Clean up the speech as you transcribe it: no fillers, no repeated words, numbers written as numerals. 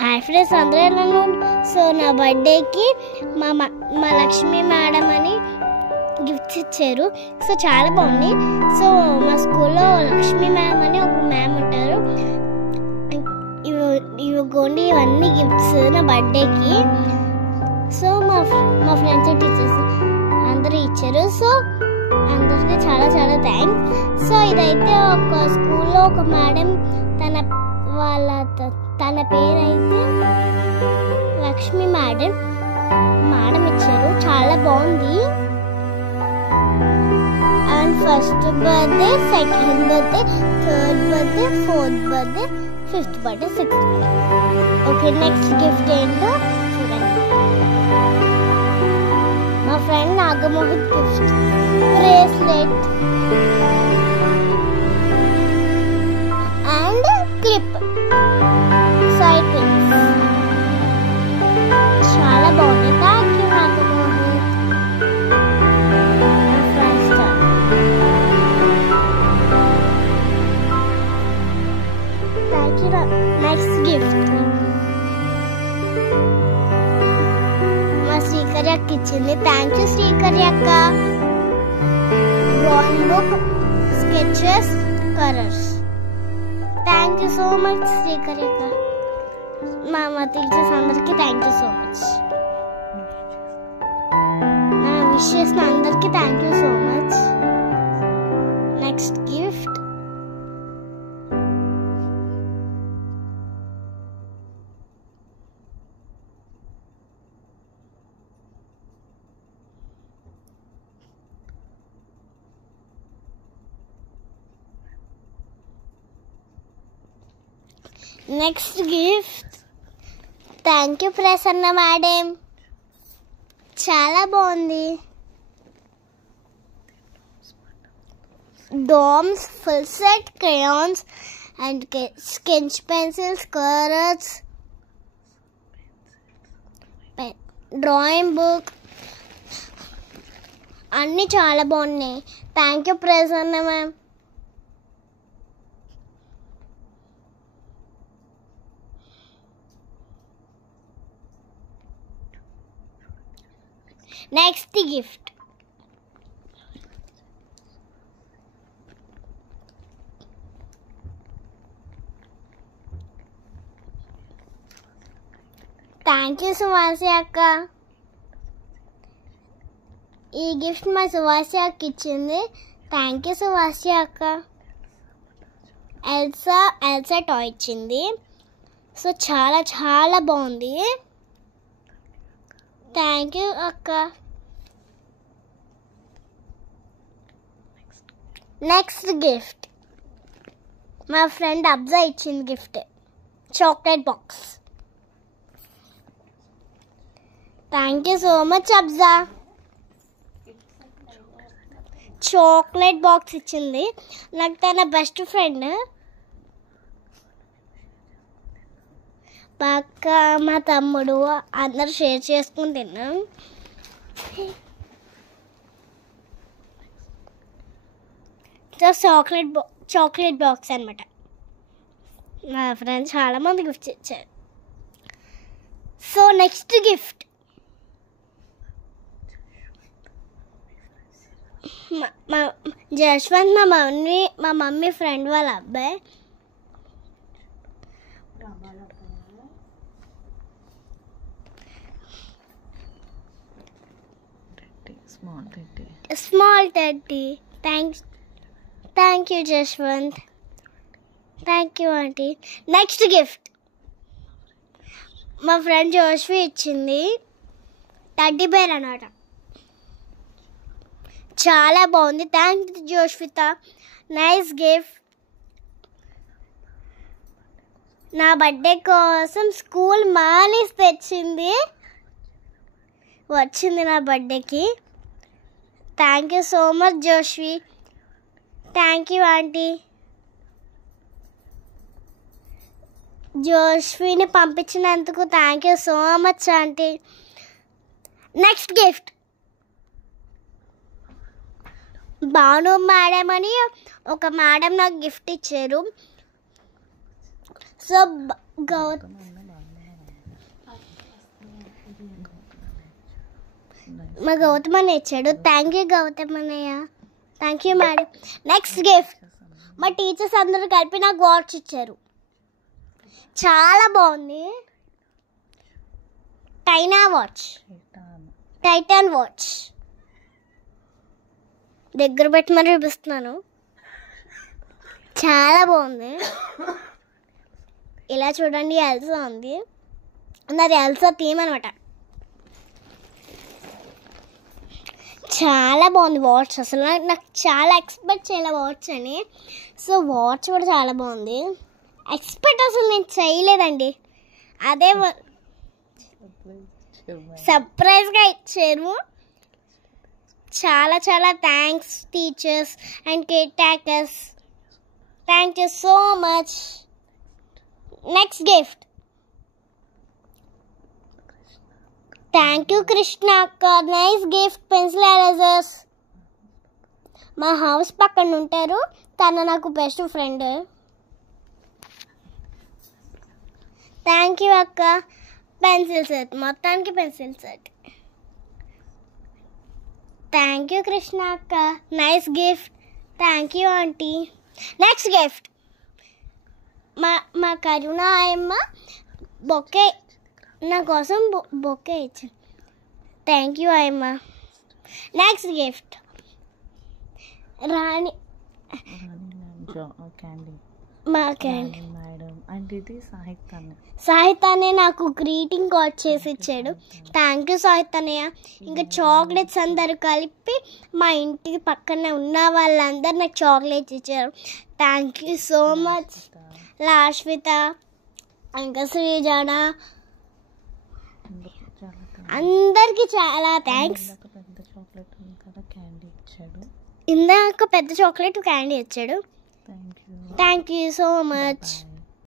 Hi friends, అందరూ ఎలా ఉన్నారు? సో నా బర్త్డేకి మా లక్ష్మీ మేడం అని గిఫ్ట్స్ ఇచ్చారు. సో చాలా బాగుంది. సో మా స్కూల్లో లక్ష్మీ మ్యామ్ అని ఒక మ్యామ్ ఉంటారు. ఇవ్వండి ఇవన్నీ గిఫ్ట్స్ నా బర్త్డేకి. సో మా ఫ్రెండ్స్ టీచర్స్ అందరూ ఇచ్చారు. సో అందరికీ చాలా చాలా థ్యాంక్స్. సో ఇదైతే ఒక స్కూల్లో ఒక మేడం తన పేరైతే లక్ష్మీ మేడం ఇచ్చారు. చాలా బాగుంది. And first birthday, second birthday, third birthday, fourth birthday, fifth birthday, sixth birthday. Okay, next gift ఏంటో చూడండి. మా friend Nagamohit gift bracelet and clip side pins. చాలా బాగుంది. Thank you Nagamohit. నా friends thank you. Next gift మా శ్రీకరి అక్క ఇచ్చింది. థ్యాంక్ యూ శ్రీకరి అక్క. Drawing book, sketches, colours. Thank you so much Srikari అక్క. మా టీచర్స్ అందరికీ థ్యాంక్ యూ సో మచ్. నా విష్ చేసిన అందరికీ thank you so much. Next gift thank you Prasanna madam. చాలా బాగుంది. Doms, full set, crayons and sketch pencils, colours, drawing book అన్నీ చాలా బాగున్నాయి. Thank you Prasanna ma'am. Next gift thank you Suvasi అక్క. ఈ గిఫ్ట్ మా సువాసి అక్క ఇచ్చింది. థ్యాంక్ యూ సువాసి అక్క. ఎల్సా టాయ్ ఇచ్చింది. సో చాలా చాలా బాగుంది. థ్యాంక్ యూ అక్క. నెక్స్ట్ గిఫ్ట్ మా ఫ్రెండ్ అబ్జా ఇచ్చింది gift. Chocolate box. Thank you so much Abja. Chocolate box ఇచ్చింది. నాకు తన బెస్ట్ ఫ్రెండ్. మా అక్క, మా తమ్ముడు అందరు షేర్ చేసుకుని తిన్నాం. చాక్లెట్ బాక్స్ అనమాట. నా ఫ్రెండ్స్ చాలామంది గిఫ్ట్స్ ఇచ్చారు. సో నెక్స్ట్ గిఫ్ట్ జశ్వంత్ మా మమ్మీ ఫ్రెండ్ వాళ్ళ అబ్బాయి. Small teddy. Thank you Jashwanth. Thank you aunty. Next gift మా ఫ్రెండ్ జోష్వి ఇచ్చింది. టెడ్డీ బేర్ అన్నమాట. చాలా బాగుంది. Thank you Joshvitha. Nice gift. నా బర్త్డే కోసం స్కూల్ మానేసి తెచ్చింది. వచ్చింది నా బర్త్డేకి. Thank you so much Joshvi. Thank you aunty. జోష్విని పంపించినందుకు thank you so much aunty. Next gift Bhanu madam అని ఒక మేడం నాకు గిఫ్ట్ ఇచ్చారు. సో మా గౌతమ్ అన్న ఇచ్చాడు. థ్యాంక్ యూ గౌతమ్ అన్నయ్య. Thank you madam. Next gift మా టీచర్స్ అందరూ కలిపి నాకు వాచ్ ఇచ్చారు. చాలా బాగుంది. టైటాన్ వాచ్ దగ్గర పెట్టి మరి చూపిస్తున్నాను. చాలా బాగుంది. ఇలా చూడండి, ఎల్సా ఉంది. నాది ఎల్సా థీమ్ అనమాట. చాలా బాగుంది వాచ్. అసలు నాకు చాలా ఎక్స్పెక్ట్ చేయలే వాచ్ అని. సో వాచ్ కూడా చాలా బాగుంది. ఎక్స్పెక్ట్ అసలు నేను చేయలేదండి. అదే సర్ప్రైజ్గా ఇచ్చారు. చాలా చాలా thanks teachers and caretakers. Thank you so much. Next gift. Thank you Krishna అక్క. Nice gift. Pencil erasers. మా హౌస్ పక్కన ఉంటారు. తను నాకు బెస్ట్ ఫ్రెండ్. థ్యాంక్ యూ అక్క. పెన్సిల్ సెట్, మొత్తానికి pencil set. Thank you Krishna అక్క. Nice gift. Thank you aunty. Next gift. మా కరుణ అమ్మ బొకే నా కోసం బొకే ఇచ్చింది. థ్యాంక్ యూ అమ్మ. Next gift. రాణి మా క్యాండీ మేడం. అండ్ ఇది సాహిత్యాన్ని నాకు గ్రీటింగ్ కార్డ్ చేసి ఇచ్చాడు. థ్యాంక్ యూ సాహిత్యన్నయ్య. ఇంకా చాక్లెట్స్ అందరు కలిపి మా ఇంటికి పక్కన ఉన్న వాళ్ళందరూ నాకు చాక్లెట్స్ ఇచ్చారు. Thank you so much. Lashvitha ఇంకా సృజన అందరికి చాలా థ్యాంక్స్. ఇందాక పెద్ద చాక్లెట్ క్యాండీ ఇచ్చాడు. Thank you so much.